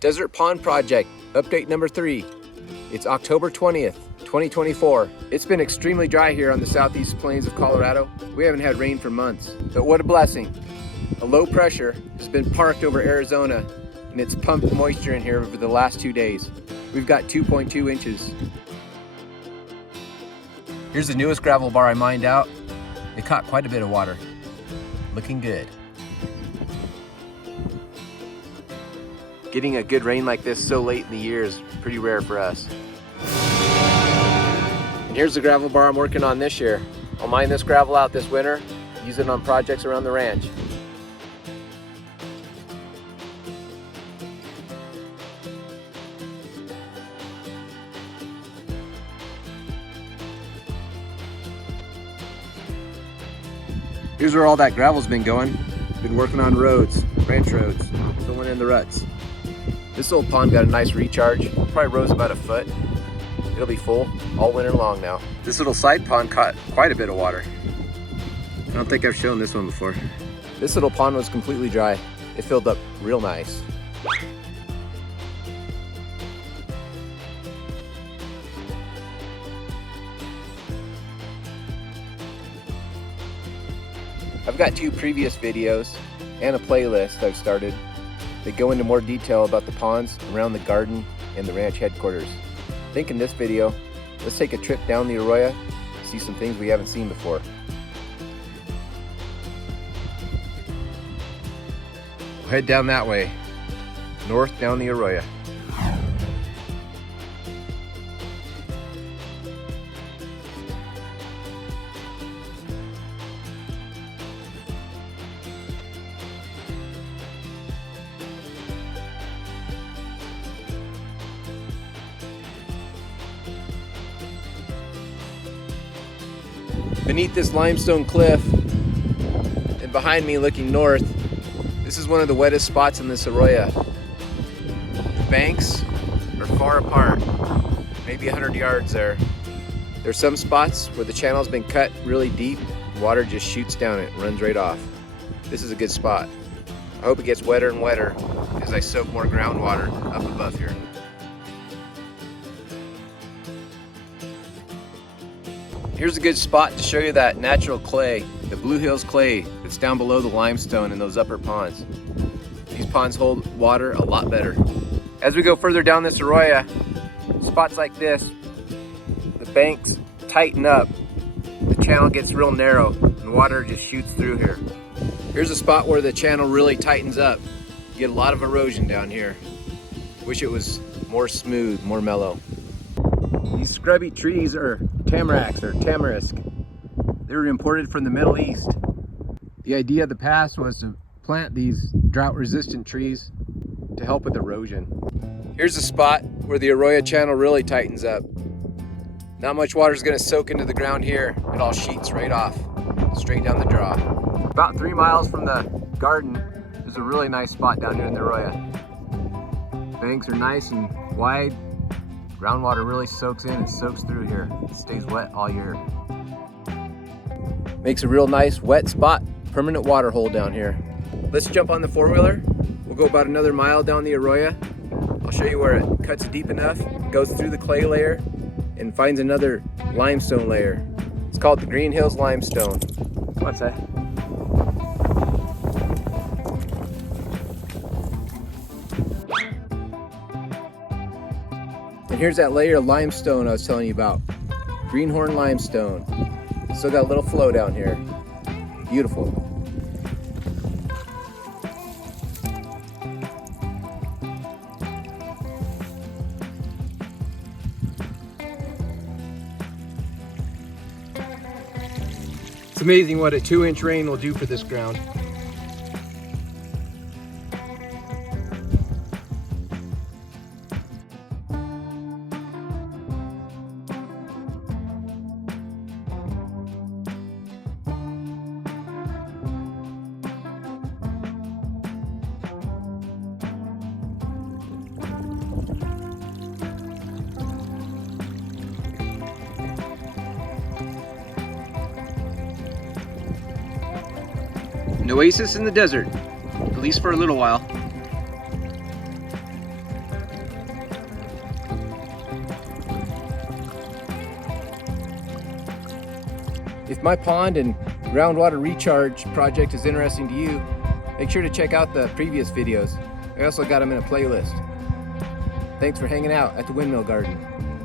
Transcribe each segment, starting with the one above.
Desert Pond Project, update number 3. It's October 20th, 2024. It's been extremely dry here on the southeast plains of Colorado. We haven't had rain for months, but what a blessing. A low pressure has been parked over Arizona, and it's pumped moisture in here over the last 2 days. We've got 2.2 inches. Here's the newest gravel bar I mined out. It caught quite a bit of water. Looking good. Getting a good rain like this so late in the year is pretty rare for us. And here's the gravel bar I'm working on this year. I'll mine this gravel out this winter, use it on projects around the ranch. Here's where all that gravel's been going. Been working on roads, ranch roads, filling in the ruts. This old pond got a nice recharge, probably rose about a foot. It'll be full all winter long now. This little side pond caught quite a bit of water. I don't think I've shown this one before. This little pond was completely dry. It filled up real nice. I've got 2 previous videos and a playlist I've started that go into more detail about the ponds around the garden and the ranch headquarters. I think in this video, let's take a trip down the Aoya, see some things we haven't seen before. We'll head down that way, north down the Aoya. Beneath this limestone cliff, and behind me looking north, this is one of the wettest spots in this Aoya. The banks are far apart, maybe 100 yards there. There's some spots where the channel's been cut really deep, water just shoots down it and runs right off. This is a good spot. I hope it gets wetter and wetter as I soak more groundwater up above here. Here's a good spot to show you that natural clay, the Blue Hills clay that's down below the limestone in those upper ponds. These ponds hold water a lot better. As we go further down this Aoya, spots like this, the banks tighten up, the channel gets real narrow, and water just shoots through here. Here's a spot where the channel really tightens up. You get a lot of erosion down here. Wish it was more smooth, more mellow. These scrubby trees are tamaracks or tamarisk. They were imported from the Middle East. The idea of the past was to plant these drought-resistant trees to help with erosion. Here's a spot where the Aoya channel really tightens up. Not much water is going to soak into the ground here. It all sheets right off, straight down the draw. About 3 miles from the garden, there's a really nice spot down here in the Aoya. Banks are nice and wide. Groundwater really soaks in and soaks through here. It stays wet all year. Makes a real nice wet spot, permanent water hole down here. Let's jump on the 4-wheeler. We'll go about another mile down the Aoya. I'll show you where it cuts deep enough, goes through the clay layer, and finds another limestone layer. It's called the Green Hills Limestone. Come on, Si. And here's that layer of limestone I was telling you about. Greenhorn limestone. Still got a little flow down here. Beautiful. It's amazing what a 2-inch rain will do for this ground. An oasis in the desert, at least for a little while. If my pond and groundwater recharge project is interesting to you, make sure to check out the previous videos. I also got them in a playlist. Thanks for hanging out at the Windmill Garden.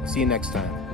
See you next time.